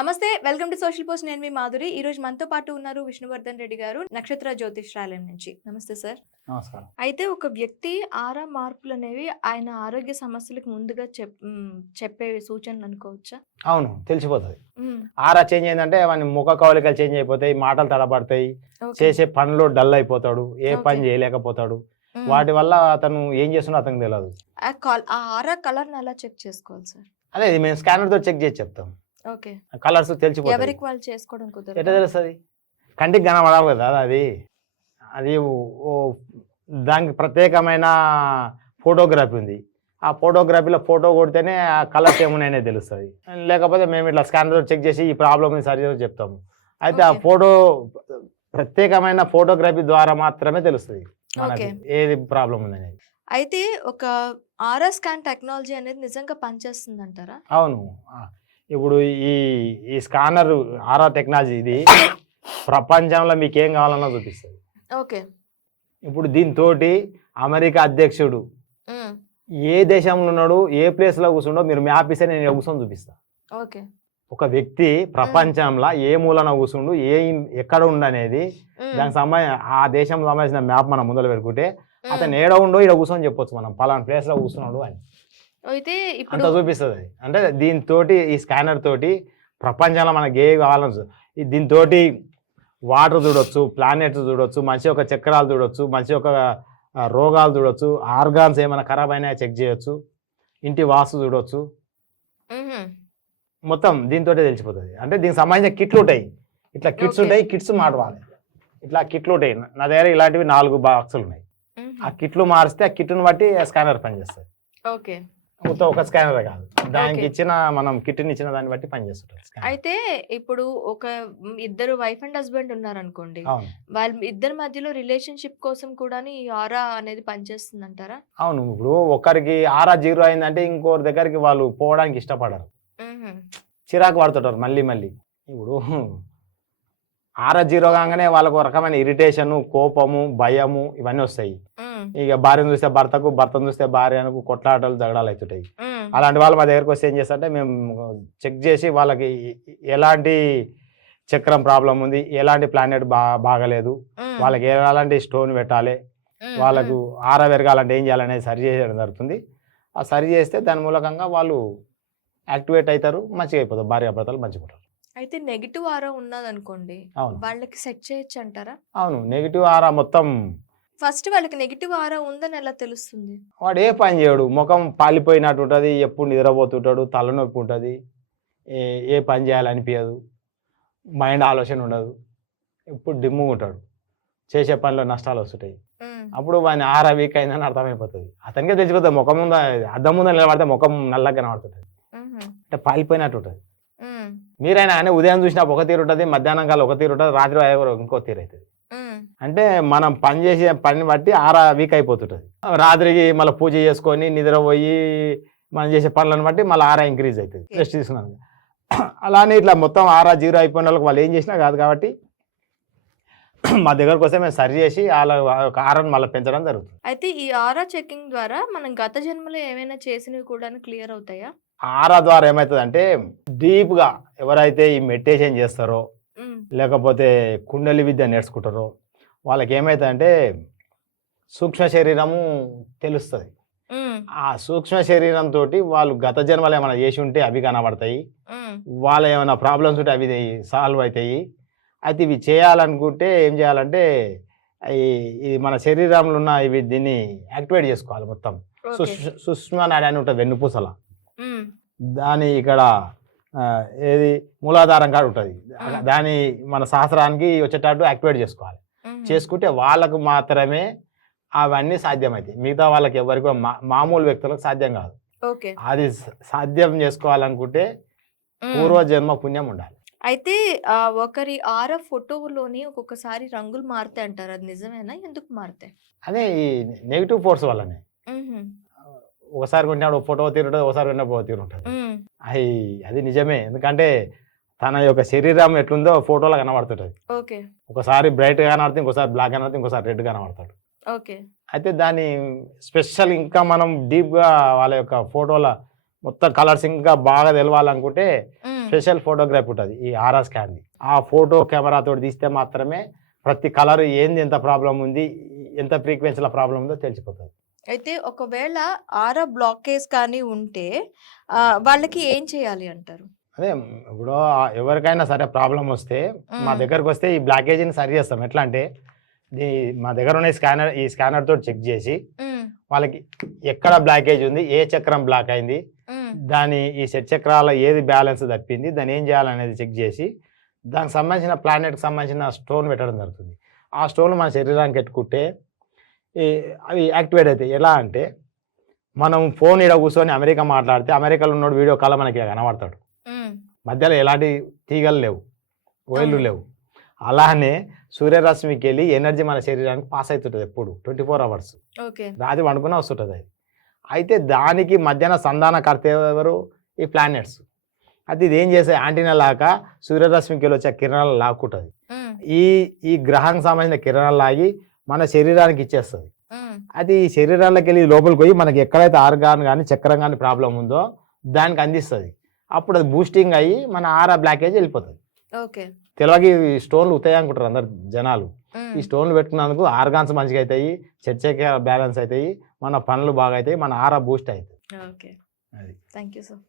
నమస్తే, welcome to social post. నేను మీ మాధురి. ఈ రోజు మనతో పాటు ఉన్నారు విష్ణువర్ధన్ రెడ్డి గారు, నక్షత్ర జ్యోతిష్యాలయం నుంచి. నమస్తే సార్. నమస్కారం. అయితే ఒక వ్యక్తి ఆరా మార్పులు అనేవి ఆయన ఆరోగ్య సమస్యలకు ముందుగా చెప్పే సూచనలు అనుకోవచ్చా? అవును, తెలిసిపోతుంది. ఆరా చేంజ్ అయిందంటే వాని ముఖ కవలికలు చేంజ్ అయిపోతాయి, మాటలు తడబడతాయి, చేసే పనిలో డల్ అయిపోతాడు, ఏ పని చేయలేకపోతాడు. వాటి వల్ల అతను ఏం చేస్తున్నా అతనికి తెలియదు. ఆ ఆరా కలర్ ఎలా చెక్ చేసుకోవాలి సార్? అదే మేము స్కానర్ తో చెక్ చేసి చెప్తాం. ఓకే, కలర్స్ తెలిసిపోతాయి. ఎవరికి వాళ్ళు చేసుకోవడం కుదరదు. ఎట్లా తెలుస్తుంది? కంటికి కనబడవు కదా. అది అది దానికి ప్రత్యేకమైన ఫోటోగ్రఫీ ఉంది. ఆ ఫోటోగ్రఫీలో ఫోటో కొడితేనే ఆ కలర్స్ ఏమున్నాయనే తెలుస్తుంది. లేకపోతే మేము ఇట్లా స్కానర్ చెక్ చేసి ఈ ప్రాబ్లమ్ సరి చెప్తాము. అయితే ఆ ఫోటో ప్రత్యేకమైన ఫోటోగ్రఫీ ద్వారా మాత్రమే తెలుస్తుంది మనకి ఏది ప్రాబ్లం ఉందనేది. అయితే ఒక ఆరా స్కాన్ టెక్నాలజీ అనేది నిజంగా పనిచేస్తుంది అంటారా? అవును. ఇప్పుడు ఈ స్కానర్ ఆరా టెక్నాలజీ ఇది ప్రపంచంలో మీకు ఏం కావాలన్నా చూపిస్తుంది. ఓకే. ఇప్పుడు దీంతో అమెరికా అధ్యక్షుడు ఏ దేశంలో ఉన్నాడు, ఏ ప్లేస్ లో కూర్చుండో మీరు మ్యాప్ ఇస్తే నేను కూర్చొని చూపిస్తా. ఓకే. ఒక వ్యక్తి ప్రపంచంలో ఏ మూలన కూర్చుండు, ఎక్కడ ఉండనేది దానికి సంబంధించిన ఆ దేశం సంబంధించిన మ్యాప్ మనం ముందర పెట్టుకుంటే అతను ఏడ ఉండో ఈడ కూర్చొని చెప్పొచ్చు మనం పలానా ప్లేస్ లో కూర్చున్నాడు అని. అయితే అంత చూపిస్తుంది అది. అంటే దీంతో ఈ స్కానర్ తోటి ప్రపంచంలో మనకి ఏ కావాలని దీంతో వాటర్ చూడొచ్చు, ప్లానెట్స్ చూడొచ్చు, మనిషి యొక్క చక్రాలు చూడొచ్చు, మనిషి యొక్క రోగాలు చూడొచ్చు, ఆర్గాన్స్ ఏమైనా ఖరాబ్ అయినా చెక్ చేయొచ్చు, ఇంటి వాస్తు చూడొచ్చు. మొత్తం దీంతో తెలిసిపోతుంది. అంటే దీనికి సంబంధించిన కిట్లు ఉంటాయి, ఇట్లా కిట్స్ ఉంటాయి. కిట్స్ మారవాలి, ఇట్లా కిట్లు ఉంటాయి. నా దగ్గర ఇలాంటివి 4 బాక్సులు ఉన్నాయి. ఆ కిట్లు మారిస్తే ఆ కిట్ను బట్టి స్కానర్ పనిచేస్తుంది. ఓకే. మొత్తం ఒక స్కానర్ కాదు, దానికి ఇచ్చిన మనం కిట్ని ఇచ్చిన దాన్ని బట్టి పనిచేస్తుంది. అయితే ఇప్పుడు ఒక ఇద్దరు వైఫ్ అండ్ హస్బెండ్ ఉన్నారనుకోండి, వాళ్ళ ఇద్దరి మధ్యలో రిలేషన్షిప్ కోసం కూడా ఈ ఆరా అనేది పనిచేస్తుంది అంటారా? అవును. ఇప్పుడు ఒకరికి ఆరా 0 అయిందంటే ఇంకోరి దగ్గరికి వాళ్ళు పోవడానికి ఇష్టపడరు, చిరాకు పడుతుంటారు మళ్ళీ మళ్ళీ. ఇప్పుడు ఆరా 0 కాగానే వాళ్ళకు ఒక రకమైన ఇరిటేషను, కోపము, భయము ఇవన్నీ వస్తాయి. ఇక భార్యను చూస్తే భర్తకు, భర్తను చూస్తే భార్యకు కొట్లాటలు, జగడాలు అవుతుంటాయి. అలాంటి వాళ్ళు మా దగ్గరకు వస్తే ఏం చేస్తారంటే మేము చెక్ చేసి వాళ్ళకి ఎలాంటి చక్రం ప్రాబ్లం ఉంది, ఎలాంటి ప్లానెట్ బాగలేదు, వాళ్ళకి ఎలాంటి స్టోన్ పెట్టాలి, వాళ్ళకు ఆరా పెరగాలంటే ఏం చేయాలనేది సరి చేయడం జరుగుతుంది. ఆ సరి చేస్తే దాని మూలకంగా వాళ్ళు యాక్టివేట్ అవుతారు, మంచిగా అయిపోతారు, భార్యాభర్తలు మంచిగా ఉంటారు. అయితే నెగిటివ్ ఆరా ఉన్నదనుకోండి, వాళ్ళకి సెట్ చేయొచ్చు అంటారా? అవును. నెగిటివ్ ఆరా మొత్తం ఫస్ట్ వాళ్ళకి నెగిటివ్ ఆరా ఉందని ఎలా తెలుస్తుంది? వాడు ఏ పని చేయడు, ముఖం పాలిపోయినట్టు ఉంటుంది, ఎప్పుడు నిద్రపోతుంటాడు, తలనొప్పి ఉంటుంది, ఏ పని చేయాలనిపించదు, మైండ్ ఆలోచన ఉండదు, ఎప్పుడు డిమ్ముగా ఉంటాడు, చేసే పనిలో నష్టాలు వస్తుంటాయి. అప్పుడు వాని ఆరా వీక్ అయిందని అర్థమైపోతుంది. అతనికే తెలిసిపోతుంది. ముఖం ముందు అద్దం ముందు నిలబడితే ముఖం నల్లగా కనబడుతుంటుంది, అంటే పాలిపోయినట్టు ఉంటుంది. మీరైనా కానీ ఉదయం చూసినా ఒక తీరు ఉంటుంది, మధ్యాహ్నం కాలం ఒక తీరు ఉంటుంది, రాత్రి ఇంకో తీరు అవుతుంది. అంటే మనం పని చేసే పని బట్టి ఆరా వీక్ అయిపోతుంటుంది. రాత్రికి మళ్ళీ పూజ చేసుకొని నిద్రపోయి మనం చేసే పనులను బట్టి మళ్ళీ ఆరా ఇంక్రీజ్ అవుతుంది రెస్ట్ తీసుకున్నాను. అలానే ఇట్లా మొత్తం ఆరా 0 అయిపోయిన వాళ్ళకి వాళ్ళు ఏం చేసినా కాదు కాబట్టి మా దగ్గరకు వస్తే మేము సరి చేసి వాళ్ళ ఆరాను మళ్ళీ పెంచడం జరుగుతుంది. అయితే ఈ ఆరా చెకింగ్ ద్వారా మనం గత జన్మలో ఏమైనా చేసినవి కూడా క్లియర్ అవుతాయా? ఆరా ద్వారా ఏమవుతుంది అంటే డీప్గా ఎవరైతే ఈ మెడిటేషన్ చేస్తారో లేకపోతే కుండలి విద్య నేర్చుకుంటారో వాళ్ళకి ఏమవుతుందంటే సూక్ష్మ శరీరము తెలుస్తుంది. ఆ సూక్ష్మ శరీరంతో వాళ్ళు గత జన్మలు ఏమైనా చేసి ఉంటే అవి కనబడతాయి, వాళ్ళ ఏమైనా ప్రాబ్లమ్స్ ఉంటే అవి సాల్వ్ అవుతాయి. అయితే ఇవి చేయాలనుకుంటే ఏం చేయాలంటే ఈ మన శరీరంలో ఉన్న ఇవి దీన్ని యాక్టివేట్ చేసుకోవాలి. మొత్తం సూక్ష్మ నాడి అని ఉంటుంది వెన్నుపూసల, దాని ఇక్కడ ఏది మూలాధారం కాడ ఉంటుంది, దాని మన సహస్రానికి వచ్చేటట్టు యాక్టివేట్ చేసుకోవాలి. చేసుకుంటే వాళ్ళకు మాత్రమే అవన్నీ సాధ్యమవుతాయి, మిగతా వాళ్ళకి ఎవరికి మామూలు వ్యక్తులకు సాధ్యం కాదు. అది సాధ్యం చేసుకోవాలనుకుంటే పూర్వజన్మ పుణ్యం ఉండాలి. అయితే ఒకరి ఆరా ఫోటోలోని ఒక్కొక్కసారి రంగులు మారుతాయి అంటారు, అది నిజమేనా? ఎందుకు మారుతాయి? అదే ఈ నెగిటివ్ ఫోర్స్ వల్లనే. ఒకసారి కొట్టినప్పుడు ఫోటో తీరుంటుంది, ఒకసారి కొట్టినప్పుడు ఫోటో తీరుంటుంది. అది నిజమే, ఎందుకంటే తన యొక్క శరీరం ఎట్లుందో ఫోటోలో కనబడుతుంటుంది. ఓకే. ఒకసారి బ్రైట్గా కనబడుతుంది, ఇంకోసారి బ్లాక్ కనబడుతుంది, ఇంకోసారి రెడ్ కనబడతాడు. ఓకే. అయితే దాని స్పెషల్ ఇంకా మనం డీప్గా వాళ్ళ యొక్క ఫోటోల మొత్తం కలర్స్ ఇంకా బాగా తెలవాలనుకుంటే స్పెషల్ ఫోటోగ్రఫీ ఉంటుంది ఈ ఆరా స్కాన్ది. ఆ ఫోటో కెమెరాతో తీస్తే మాత్రమే ప్రతి కలర్ ఏంది, ఎంత ప్రాబ్లం ఉంది, ఎంత ఫ్రీక్వెన్సీల ప్రాబ్లం ఉందో తెలిసిపోతుంది. అయితే ఒకవేళ ఆరా బ్లాకేజ్ కానీ ఉంటే వాళ్ళకి ఏం చేయాలి అంటారు? అదే ఇప్పుడు ఎవరికైనా సరే ప్రాబ్లం వస్తే మా దగ్గరకు వస్తే ఈ బ్లాకేజీని సరి చేస్తాం. ఎట్లా అంటే మా దగ్గర ఉన్న ఈ స్కానర్ తోటి చెక్ చేసి వాళ్ళకి ఎక్కడ బ్లాకేజ్ ఉంది, ఏ చక్రం బ్లాక్ అయింది, ఈ సెట్ చక్రాల ఏది బ్యాలెన్స్ తప్పింది, దాన్ని ఏం చేయాలనేది చెక్ చేసి దానికి సంబంధించిన ప్లానెట్కి సంబంధించిన స్టోన్ పెట్టడం జరుగుతుంది. ఆ స్టోన్ మన శరీరానికి పెట్టుకుంటే అవి యాక్టివేట్ అవుతాయి. ఎలా అంటే మనం ఫోన్ ఈడ కూర్చొని అమెరికా మాట్లాడితే అమెరికాలో ఉన్న వీడియో కాల్ మనకి కనబడతాడు, మధ్యలో ఎలాంటి తీగలు లేవు, వైర్లు లేవు. అలానే సూర్యరశ్మికి వెళ్ళి ఎనర్జీ మన శరీరానికి పాస్ అవుతుంటుంది ఎప్పుడు 24 hours. రాత్రి వండుకునే వస్తుంటుంది అది. అయితే దానికి మధ్యాహ్న సంధానకర్త ఎవరు? ఈ ప్లానెట్స్. అది ఇది ఏం చేస్తే యాంటీనా లాగా సూర్యరశ్మికి వెళ్ళి వచ్చే కిరణాలు లాక్కుంటుంది. ఈ గ్రహానికి సంబంధించిన కిరణాలు లాగి మన శరీరానికి ఇచ్చేస్తుంది. అది ఈ శరీరానికి వెళ్ళి లోపలికి పోయి మనకి ఎక్కడైతే ఆర్గాన్ కానీ చక్రం కానీ ప్రాబ్లం ఉందో దానికి అందిస్తుంది. అప్పుడు అది బూస్టింగ్ అయ్యి మన ఆరా బ్లాకేజ్ వెళ్ళిపోతుంది. తెలియక ఈ స్టోన్లు ఉతాయి అనుకుంటారు అందరు జనాలు. ఈ స్టోన్లు పెట్టుకున్నందుకు ఆర్గాన్స్ మంచిగా అవుతాయి, చర్చకి బ్యాలెన్స్ అవుతాయి, మన పనులు బాగా అవుతాయి, మన ఆరా బూస్ట్ అవుతుంది. అది థ్యాంక్ యూ సార్.